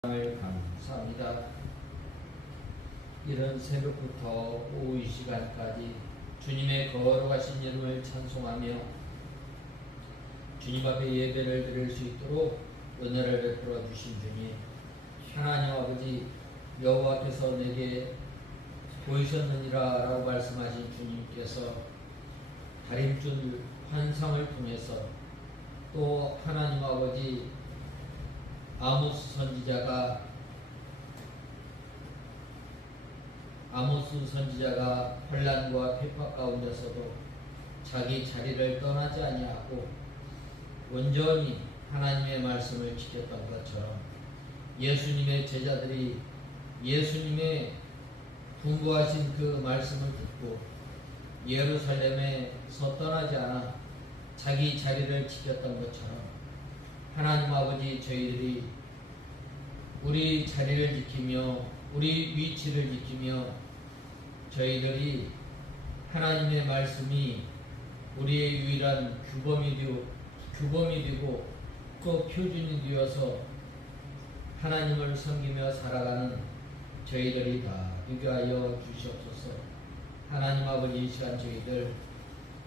하나님을 감사합니다. 이런 새벽부터 오후 이 시간까지 주님의 거룩하신 이름을 찬송하며 주님 앞에 예배를 드릴 수 있도록 은혜를 베풀어 주신 주님, 하나님 아버지, 여호와께서 내게 보이셨느니라 라고 말씀하신 주님께서 다림줄 환상을 통해서 또 하나님 아버지 아모스 선지자가 환난과 핍박 가운데서도 자기 자리를 떠나지 아니하고 온전히 하나님의 말씀을 지켰던 것처럼 예수님의 제자들이 예수님의 분부하신 그 말씀을 듣고 예루살렘에서 떠나지 않아 자기 자리를 지켰던 것처럼 하나님 아버지, 저희들이 우리 자리를 지키며 우리 위치를 지키며 저희들이 하나님의 말씀이 우리의 유일한 규범이 되고 또 표준이 되어서 하나님을 섬기며 살아가는 저희들이 다 되게 하여 주시옵소서. 하나님 아버지, 이 시간 저희들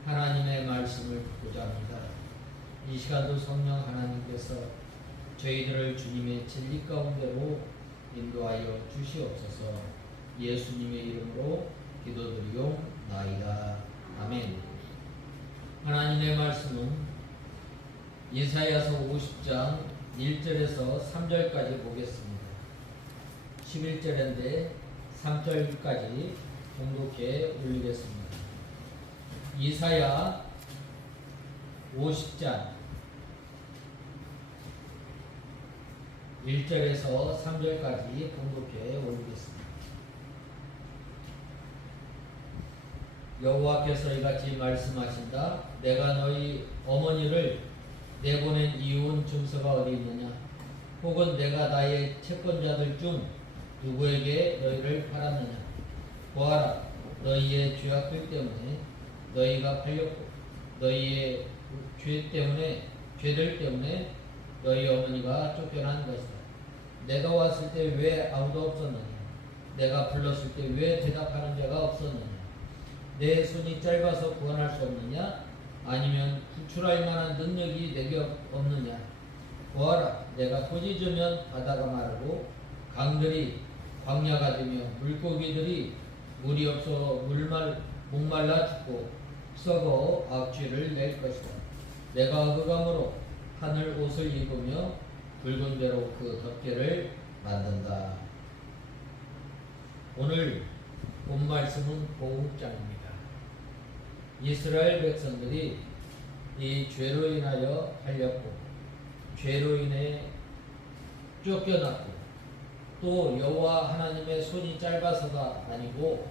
하나님의 말씀을 듣고자 합니다. 이 시간도 성령 하나님께서 저희들을 주님의 진리 가운데로 인도하여 주시옵소서. 예수님의 이름으로 기도드리옵나이다. 아멘. 하나님의 말씀은 이사야서 50장 1절에서 3절까지 보겠습니다. 11절인데 3절까지 공독해 올리겠습니다. 이사야 50장 1절에서 3절까지 봉독해 올리겠습니다. 여호와께서 이같이 말씀하신다. 내가 너희 어머니를 내보낸 이유는 증서가 어디 있느냐? 혹은 내가 나의 채권자들 중 누구에게 너희를 팔았느냐? 보아라, 너희의 죄악들 때문에 너희가 팔렸고 너희의 죄들 때문에 너희 어머니가 쫓겨난 것이다. 내가 왔을 때 왜 아무도 없었느냐? 내가 불렀을 때 왜 대답하는 자가 없었느냐? 내 손이 짧아서 구원할 수 없느냐? 아니면 구출할 만한 능력이 내게 없느냐? 보아라, 내가 토지 주면 바다가 마르고 강들이 광야가 되며 물고기들이 물이 없어 목말라 죽고 썩어 악취를 낼 것이다. 내가 흑암으로 하늘 옷을 입으며 붉은 배로 그 덮개를 만든다. 오늘 본 말씀은 보국장입니다. 이스라엘 백성들이 이 죄로 인하여 팔렸고 죄로 인해 쫓겨났고 또 여호와 하나님의 손이 짧아서가 아니고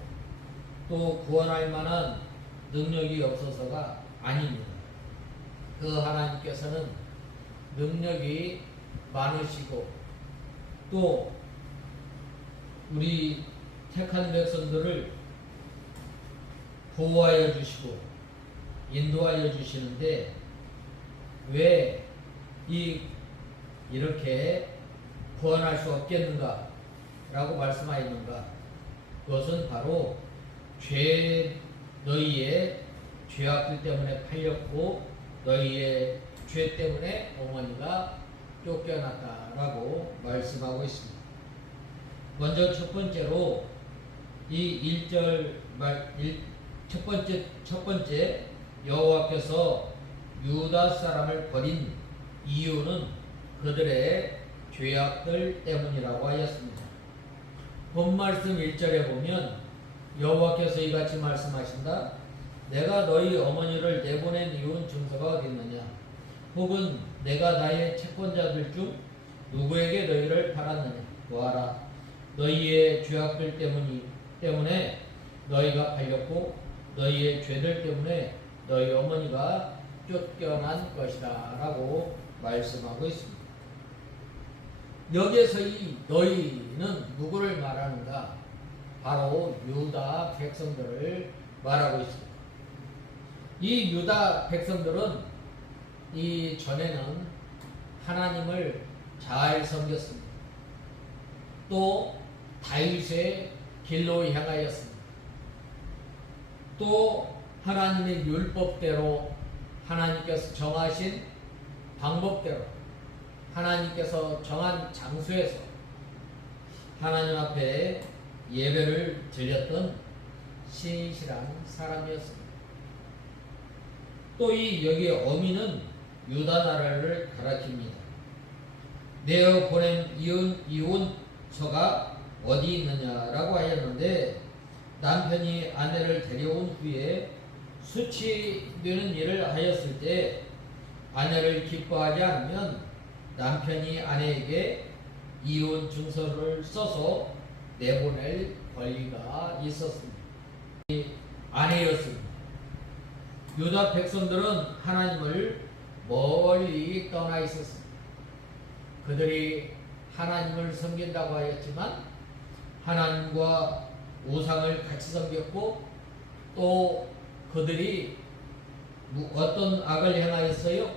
또 구원할 만한 능력이 없어서가 아닙니다. 그 하나님께서는 능력이 많으시고 또 우리 택한 백성들을 보호하여 주시고 인도하여 주시는데 왜 이렇게 구원할 수 없겠는가 라고 말씀하였는가? 그것은 바로 너희의 죄악들 때문에 팔렸고 너희의 죄 때문에 어머니가 쫓겨났다라고 말씀하고 있습니다. 먼저 첫 번째로 이 1절 첫 번째 여호와께서 유다 사람을 버린 이유는 그들의 죄악들 때문이라고 하였습니다. 본 말씀 1절에 보면 여호와께서 이같이 말씀하신다. 내가 너희 어머니를 내보낸 이유는 증서가 어디 있느냐? 혹은 내가 나의 채권자들 중 누구에게 너희를 팔았느냐? 보아라, 너희의 죄악들 때문에 너희가 팔렸고 너희의 죄들 때문에 너희 어머니가 쫓겨난 것이다 라고 말씀하고 있습니다. 여기에서 이 너희는 누구를 말하는가? 바로 유다 백성들을 말하고 있습니다. 이 유다 백성들은 이 전에는 하나님을 잘 섬겼습니다. 또 다윗의 길로 향하였습니다. 또 하나님의 율법대로 하나님께서 정하신 방법대로 하나님께서 정한 장소에서 하나님 앞에 예배를 드렸던 신실한 사람이었습니다. 또 이 여기에 어미는 유다 나라를 가리킵니다. 내어 보낸 이혼서가 어디 있느냐라고 하였는데, 남편이 아내를 데려온 후에 수치되는 일을 하였을 때 아내를 기뻐하지 않으면 남편이 아내에게 이혼 증서를 써서 내보낼 권리가 있었습니다. 아내였습니다. 유다 백성들은 하나님을 멀리 떠나 있었습니다. 그들이 하나님을 섬긴다고 하였지만 하나님과 우상을 같이 섬겼고, 또 그들이 어떤 악을 행하였어요?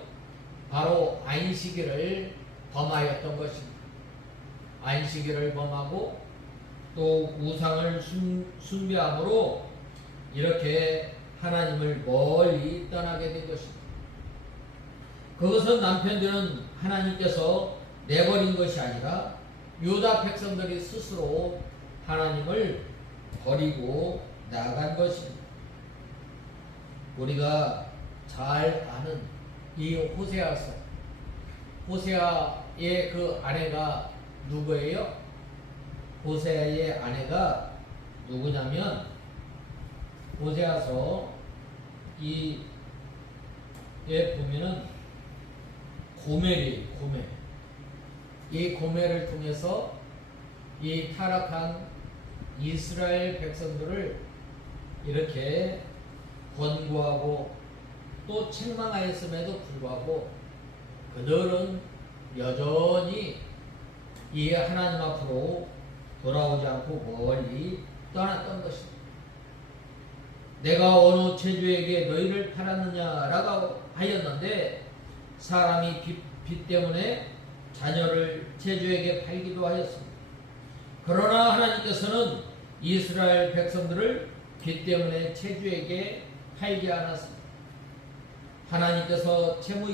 바로 안식일을 범하였던 것입니다. 안식일을 범하고 또 우상을 숭배함으로 이렇게 하나님을 멀리 떠나게 된 것입니다. 그것은 남편들은 하나님께서 내버린 것이 아니라 유다 백성들이 스스로 하나님을 버리고 나간 것입니다. 우리가 잘 아는 이 호세아서, 호세아의 그 아내가 누구예요? 호세아의 아내가 누구냐면, 호세아서 이에 보면은 고멜이 고멜. 이 고멜을 통해서 이 타락한 이스라엘 백성들을 이렇게 권고하고 또 책망하였음에도 불구하고 그들은 여전히 이 하나님 앞으로 돌아오지 않고 멀리 떠났던 것입니다. 내가 어느 체주에게 너희를 팔았느냐라고 하였는데, 사람이 빚 때문에 자녀를 체주에게 팔기도 하였습니다. 그러나 하나님께서는 이스라엘 백성들을 빚 때문에 체주에게 팔지 않았습니다. 하나님께서 채무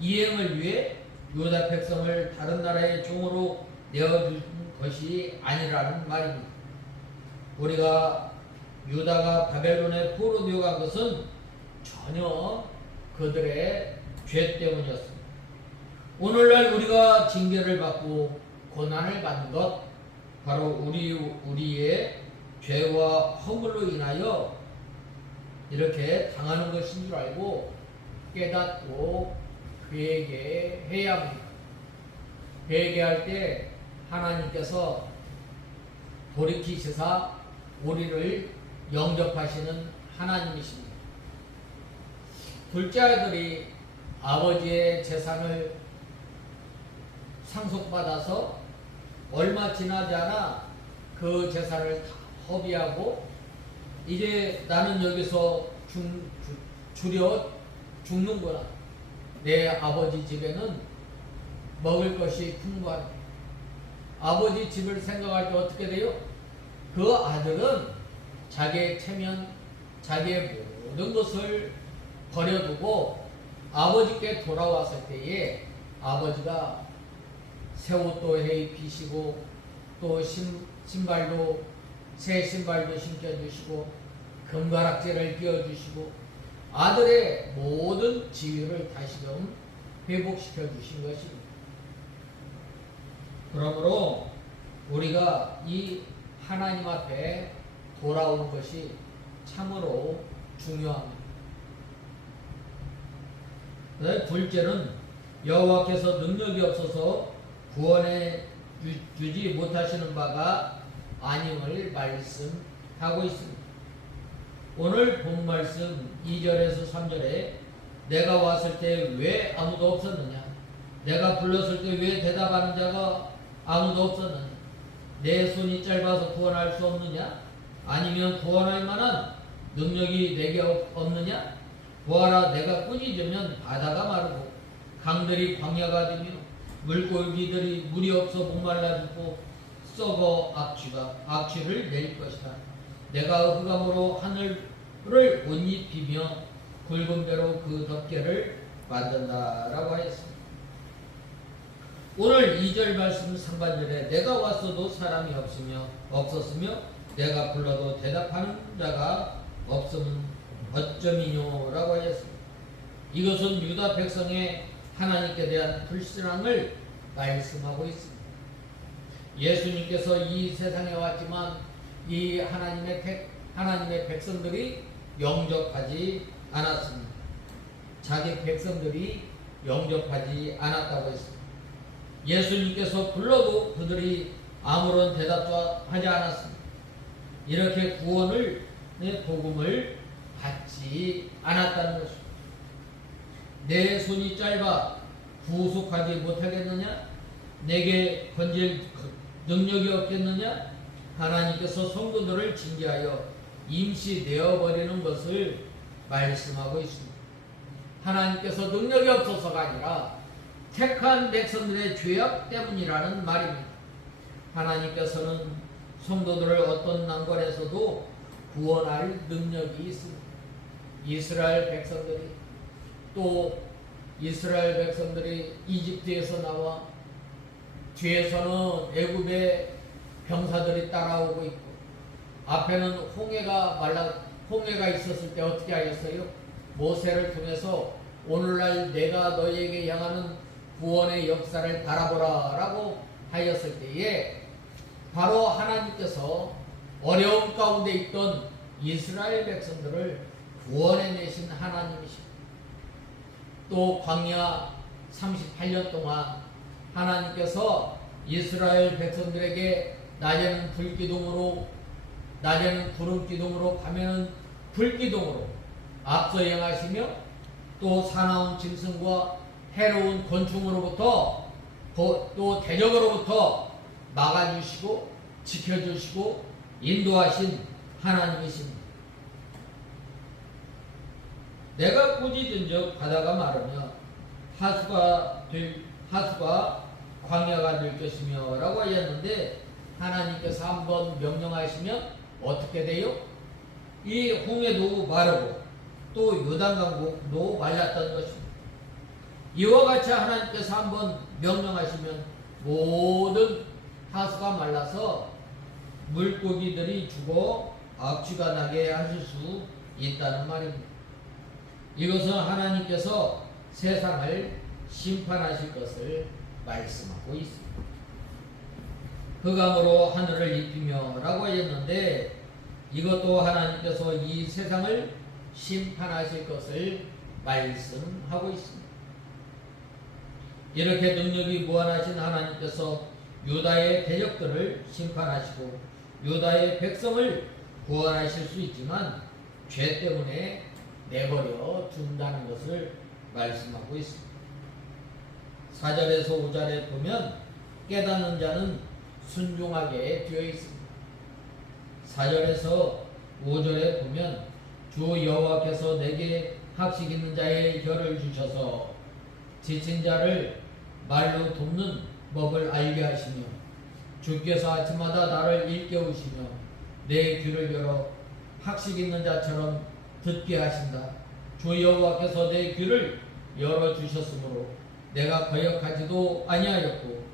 이행을 위해 유다 백성을 다른 나라의 종으로 내어준 것이 아니라는 말입니다. 우리가 유다가 바벨론에 포로되어간 것은 전혀 그들의 죄 때문이었습니다. 오늘날 우리가 징계를 받고 고난을 받는 것, 바로 우리의 죄와 허물로 인하여 이렇게 당하는 것인 줄 알고 깨닫고 회개해야 합니다. 회개할 때 하나님께서 돌이키시사 우리를 영접하시는 하나님이십니다. 둘째 아들이 아버지의 재산을 상속받아서 얼마 지나지 않아 그 재산을 다 허비하고, 이제 나는 여기서 줄여 죽는구나. 내 아버지 집에는 먹을 것이 풍부하다. 아버지 집을 생각할 때 어떻게 돼요? 그 아들은 자기의 체면, 자기의 모든 것을 버려두고 아버지께 돌아왔을 때에 아버지가 새 옷도 해입 비시고 또 신발도 새 신발도 신겨주시고 금가락지를 끼워주시고 아들의 모든 지위를 다시금 회복시켜 주신 것입니다. 그러므로 우리가 이 하나님 앞에 돌아오는 것이 참으로 중요합니다. 둘째는 여호와께서 능력이 없어서 구원해 주지 못하시는 바가 아님을 말씀하고 있습니다. 오늘 본 말씀 2절에서 3절에 내가 왔을 때 왜 아무도 없었느냐? 내가 불렀을 때 왜 대답하는 자가 아무도 없었느냐? 내 손이 짧아서 구원할 수 없느냐? 아니면 구원할 만한 능력이 내게 없느냐? 보아라, 내가 끊이지면 바다가 마르고 강들이 광야가 되며 물고기들이 물이 없어 목말라 죽고 썩어 악취를 낼 것이다. 내가 흑암으로 하늘을 옷 입히며 굵은 배로 그 덮개를 만든다라고 하였습니다. 오늘 2절 말씀 상반절에 내가 왔어도 사람이 없었으며 내가 불러도 대답하는 자가 없으면 어쩌미뇨 라고 하였습니다. 이것은 유다 백성의 하나님께 대한 불신앙을 말씀하고 있습니다. 예수님께서 이 세상에 왔지만 이 하나님의 백성들이 영접하지 않았습니다. 자기 백성들이 영접하지 않았다고 했습니다. 예수님께서 불러도 그들이 아무런 대답도 하지 않았습니다. 이렇게 구원의 복음을 받지 않았다는 것입니다. 내 손이 짧아 구속하지 못하겠느냐? 내게 건질 능력이 없겠느냐? 하나님께서 성도들을 징계하여 임시 내어버리는 것을 말씀하고 있습니다. 하나님께서 능력이 없어서가 아니라 택한 백성들의 죄악 때문이라는 말입니다. 하나님께서는 성도들을 어떤 난관에서도 구원할 능력이 있습니다. 이스라엘 백성들이 이집트에서 나와 뒤에서는 애굽의 병사들이 따라오고 있고 앞에는 홍해가 있었을 때 어떻게 하였어요? 모세를 통해서 오늘날 내가 너희에게 향하는 구원의 역사를 바라보라 라고 하였을 때에 바로 하나님께서 어려움 가운데 있던 이스라엘 백성들을 구원해내신 하나님이십니다. 또 광야 38년 동안 하나님께서 이스라엘 백성들에게 낮에는 구름기둥으로 밤에는 불기둥으로 앞서 행하시며 또 사나운 짐승과 해로운 곤충으로부터 또 대적으로부터 막아주시고 지켜주시고 인도하신 하나님이십니다. 내가 꾸짖은즉 바다가 마르며 하수가 광야가 될 것이며 라고 하였는데 하나님께서 한번 명령하시면 어떻게 돼요? 이 홍해도 마르고 또 요단강도 말랐던 것입니다. 이와 같이 하나님께서 한번 명령하시면 모든 하수가 말라서 물고기들이 죽어 악취가 나게 하실 수 있다는 말입니다. 이것은 하나님께서 세상을 심판하실 것을 말씀하고 있습니다. 흑암으로 하늘을 입히며 라고 하였는데 이것도 하나님께서 이 세상을 심판하실 것을 말씀하고 있습니다. 이렇게 능력이 무한하신 하나님께서 유다의 대적들을 심판하시고 유다의 백성을 구원하실 수 있지만 죄 때문에 내버려 둔다는 것을 말씀하고 있습니다. 4절에서 5절에 보면 깨닫는 자는 순종하게 되어 있습니다. 4절에서 5절에 보면 주 여호와께서 내게 학식 있는 자의 혀를 주셔서 지친 자를 말로 돕는 법을 알게 하시며 주께서 아침마다 나를 일깨우시며 내 귀를 열어 학식 있는 자처럼 듣게 하신다. 주 여호와께서 내 귀를 열어주셨으므로 내가 거역하지도 아니하였고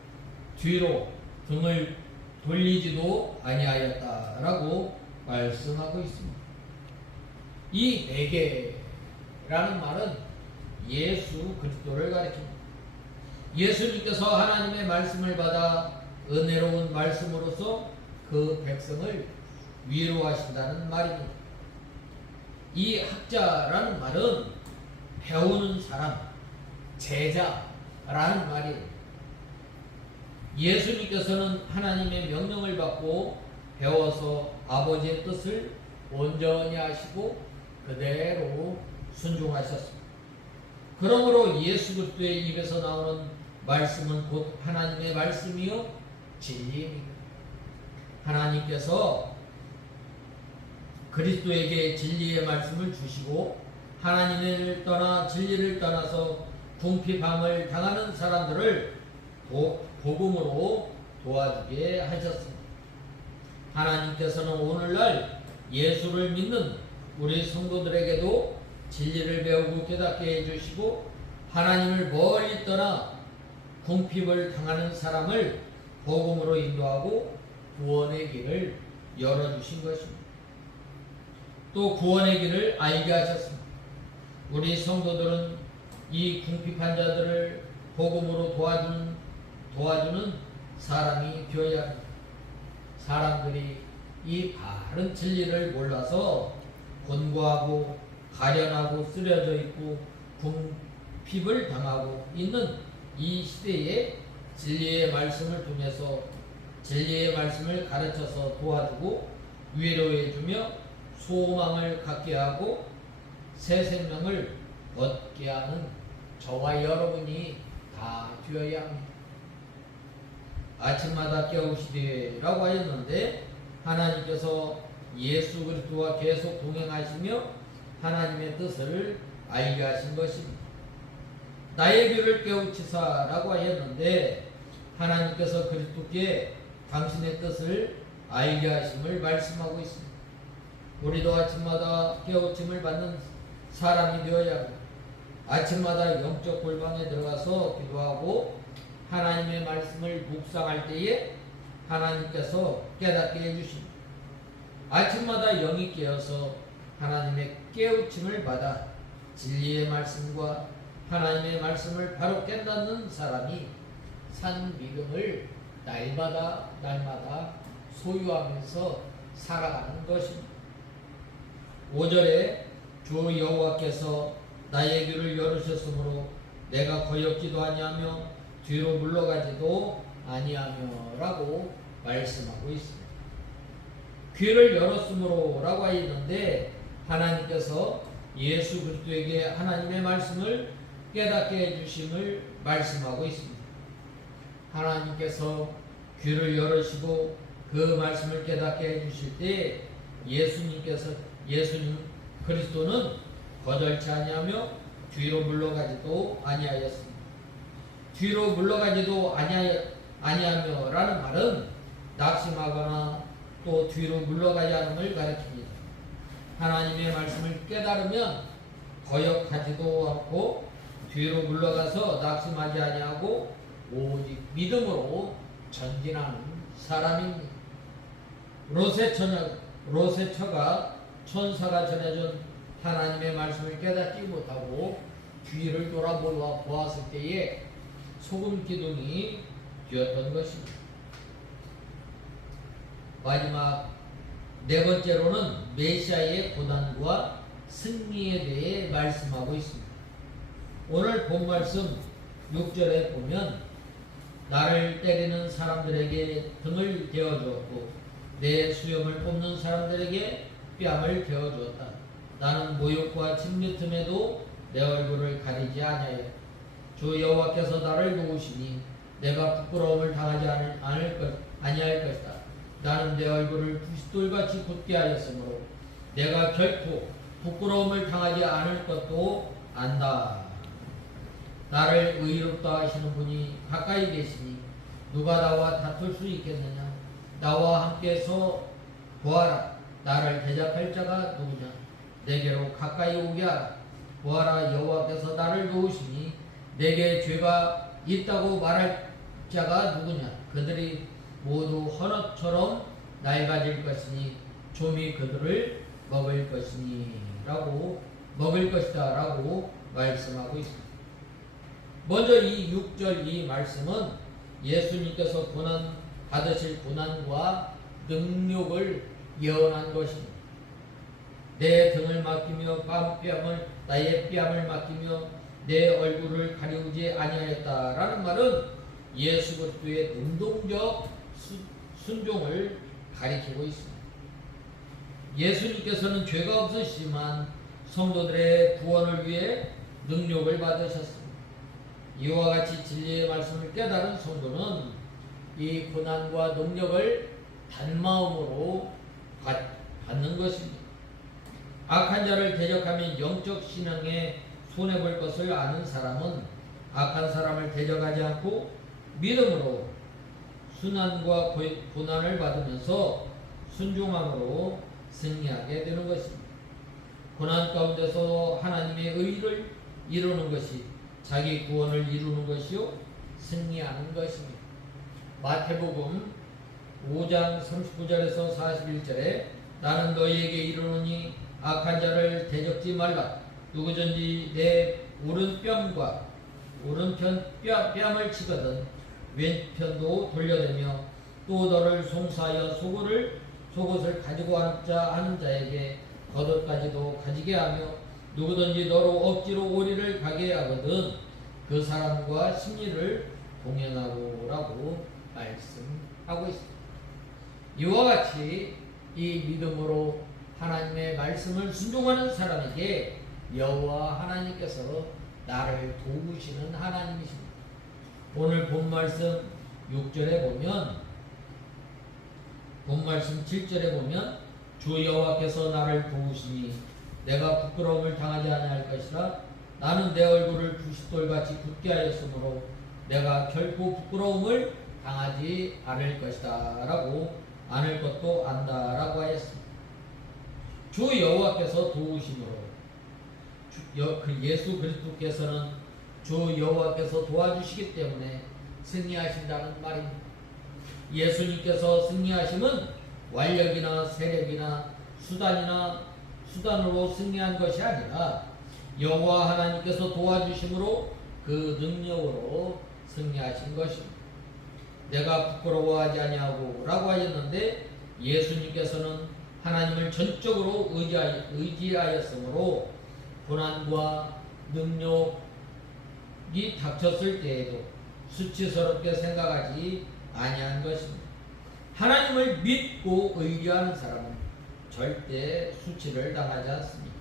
뒤로 등을 돌리지도 아니하였다 라고 말씀하고 있습니다. 이 내게라는 말은 예수 그리스도를 가리킵니다. 예수님께서 하나님의 말씀을 받아 은혜로운 말씀으로서 그 백성을 위로하신다는 말입니다. 이 학자라는 말은 배우는 사람, 제자라는 말이에요. 예수님께서는 하나님의 명령을 받고 배워서 아버지의 뜻을 온전히 하시고 그대로 순종하셨습니다. 그러므로 예수 그리스도의 입에서 나오는 말씀은 곧 하나님의 말씀이요 진리입니다. 하나님께서 그리스도에게 진리의 말씀을 주시고 하나님을 떠나 진리를 떠나서 궁핍함을 당하는 사람들을 복음으로 도와주게 하셨습니다. 하나님께서는 오늘날 예수를 믿는 우리 성도들에게도 진리를 배우고 깨닫게 해주시고 하나님을 멀리 떠나 궁핍을 당하는 사람을 복음으로 인도하고 구원의 길을 열어주신 것입니다. 또 구원의 길을 알게 하셨습니다. 우리 성도들은 이 궁핍한 자들을 복음으로 도와주는 사람이 되어야 합니다. 사람들이 이 바른 진리를 몰라서 곤고하고 가련하고 쓰려져 있고 궁핍을 당하고 있는 이 시대에 진리의 말씀을 통해서 진리의 말씀을 가르쳐서 도와주고 위로해주며 소망을 갖게 하고 새 생명을 얻게 하는 저와 여러분이 다 되어야 합니다. 아침마다 깨우시되라고 하였는데 하나님께서 예수 그리스도와 계속 동행하시며 하나님의 뜻을 알게 하신 것입니다. 나의 귀를 깨우치사라고 하였는데 하나님께서 그리스도께 당신의 뜻을 알게 하심을 말씀하고 있습니다. 우리도 아침마다 깨우침을 받는 사람이 되어야 합니다. 아침마다 영적 골방에 들어가서 기도하고 하나님의 말씀을 묵상할 때에 하나님께서 깨닫게 해주십니다. 아침마다 영이 깨어서 하나님의 깨우침을 받아 진리의 말씀과 하나님의 말씀을 바로 깨닫는 사람이 산 믿음을 날마다 소유하면서 살아가는 것입니다. 5절에 주 여호와께서 나의 귀를 열으셨으므로 내가 거역지도 아니하며 뒤로 물러가지도 아니하며 라고 말씀하고 있습니다. 귀를 열었으므로 라고 하였는데 하나님께서 예수 그리스도에게 하나님의 말씀을 깨닫게 해주심을 말씀하고 있습니다. 하나님께서 귀를 열으시고 그 말씀을 깨닫게 해주실 때 예수님 그리스도는 거절치 아니하며 뒤로 물러가지도 아니하였습니다. 뒤로 물러가지도 아니하며 라는 말은 낙심하거나 또 뒤로 물러가지 않음을 가리킵니다. 하나님의 말씀을 깨달으면 거역하지도 않고 뒤로 물러가서 낙심하지 아니하고 오직 믿음으로 전진하는 사람입니다. 롯의 처가 천사가 전해준 하나님의 말씀을 깨닫지 못하고 뒤를 돌아보았을 때에 소금 기둥이 되었던 것입니다. 마지막 네 번째로는 메시아의 고난과 승리에 대해 말씀하고 있습니다. 오늘 본 말씀 6절에 보면 나를 때리는 사람들에게 등을 대어주었고 내 수염을 뽑는 사람들에게 뺨을 대어주었다. 나는 모욕과 침례 틈에도 내 얼굴을 가리지 아니하여 주 여호와께서 나를 도우시니 내가 부끄러움을 당하지 아니할 것이다. 나는 내 얼굴을 부싯돌같이 굳게 하였으므로 내가 결코 부끄러움을 당하지 않을 것도 안다. 나를 의롭다 하시는 분이 가까이 계시니 누가 나와 다툴 수 있겠느냐. 나와 함께서 보아라. 나를 대적할 자가 누구냐. 내게로 가까이 오게 하라. 보아라. 여호와께서 나를 도우시니 내게 죄가 있다고 말할 자가 누구냐. 그들이 모두 헌옷처럼 낡아질 것이니 좀이 그들을 먹을 것이다 라고 말씀하고 있습니다. 먼저 이 6절 이 말씀은 예수님께서 받으실 고난과 능력을 예언한 것입니다. 내 등을 맡기며 나의 뺨을 맡기며 내 얼굴을 가리우지 아니하였다라는 말은 예수 그리스도의 능동적 순종을 가리키고 있습니다. 예수님께서는 죄가 없으시지만 성도들의 구원을 위해 능력을 받으셨습니다. 이와 같이 진리의 말씀을 깨달은 성도는 이 고난과 능력을 단마음으로 받는 것입니다. 악한 자를 대적하면 영적 신앙에 손해볼 것을 아는 사람은 악한 사람을 대적하지 않고 믿음으로 순환과 고난을 받으면서 순종함으로 승리하게 되는 것입니다. 고난 가운데서 하나님의 의를 이루는 것이 자기 구원을 이루는 것이요 승리하는 것입니다. 마태복음 5장 39절에서 41절에 나는 너희에게 이르노니 악한 자를 대적지 말라. 누구든지 내 오른편 뺨을 치거든 왼편도 돌려대며 또 너를 송사하여 속옷을 가지고 앉자 하는 자에게 겉옷까지도 가지게 하며 누구든지 너로 억지로 오리를 가게 하거든 그 사람과 심리를 공연하고라고 말씀하고 있습니다. 이와 같이 이 믿음으로 하나님의 말씀을 순종하는 사람에게 여호와 하나님께서 나를 도우시는 하나님이십니다. 오늘 본 말씀 6절에 보면 본 말씀 7절에 보면 주 여호와께서 나를 도우시니 내가 부끄러움을 당하지 아니할 것이라. 나는 내 얼굴을 부싯돌같이 굳게 하였으므로 내가 결코 부끄러움을 당하지 않을 것이다 라고 않을 것도 안다라고 하였습니다. 주 여호와께서 도우심으로 예수 그리스도께서는 주 여호와께서 도와주시기 때문에 승리하신다는 말입니다. 예수님께서 승리하심은 완력이나 세력이나 수단으로 승리한 것이 아니라 여호와 하나님께서 도와주심으로 그 능력으로 승리하신 것입니다. 내가 부끄러워하지 아니하고 라고 하였는데 예수님께서는 하나님을 전적으로 의지하였으므로 고난과 능력이 닥쳤을 때에도 수치스럽게 생각하지 아니한 것입니다. 하나님을 믿고 의지하는 사람은 절대 수치를 당하지 않습니다.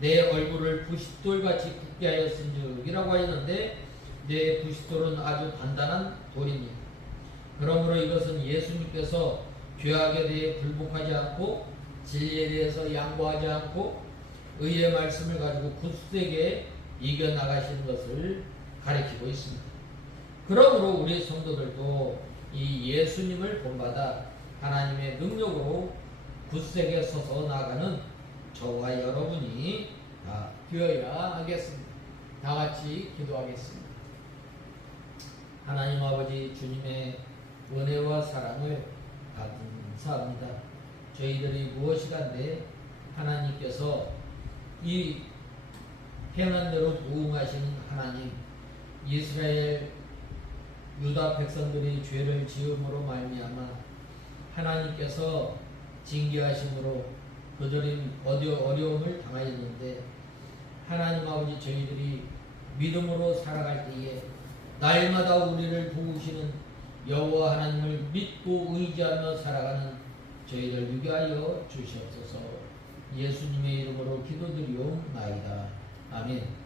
내 얼굴을 부싯돌같이 굳게 하였은즉이라고 하였는데 내 부싯돌은 아주 단단한 돌입니다. 그러므로 이것은 예수님께서 죄악에 대해 굴복하지 않고 진리에 대해서 양보하지 않고 의의 말씀을 가지고 굳세게 이겨나가시는 것을 가리키고 있습니다. 그러므로 우리 성도들도 이 예수님을 본받아 하나님의 능력으로 굳세게 서서 나가는 저와 여러분이 다 되어야 하겠습니다. 다 같이 기도하겠습니다. 하나님 아버지 주님의 은혜와 사랑을 감사합니다. 저희들이 무엇이간데 하나님께서 이 행한 대로 도움하시는 하나님, 이스라엘 유다 백성들이 죄를 지음으로 말미암아 하나님께서 징계하심으로 그들이 어려움을 당하였는데 하나님 아버지 저희들이 믿음으로 살아갈 때에 날마다 우리를 도우시는 여호와 하나님을 믿고 의지하며 살아가는 저희를 누게 하여 주시옵소서. 예수님의 이름으로 기도드리옵나이다. 아멘.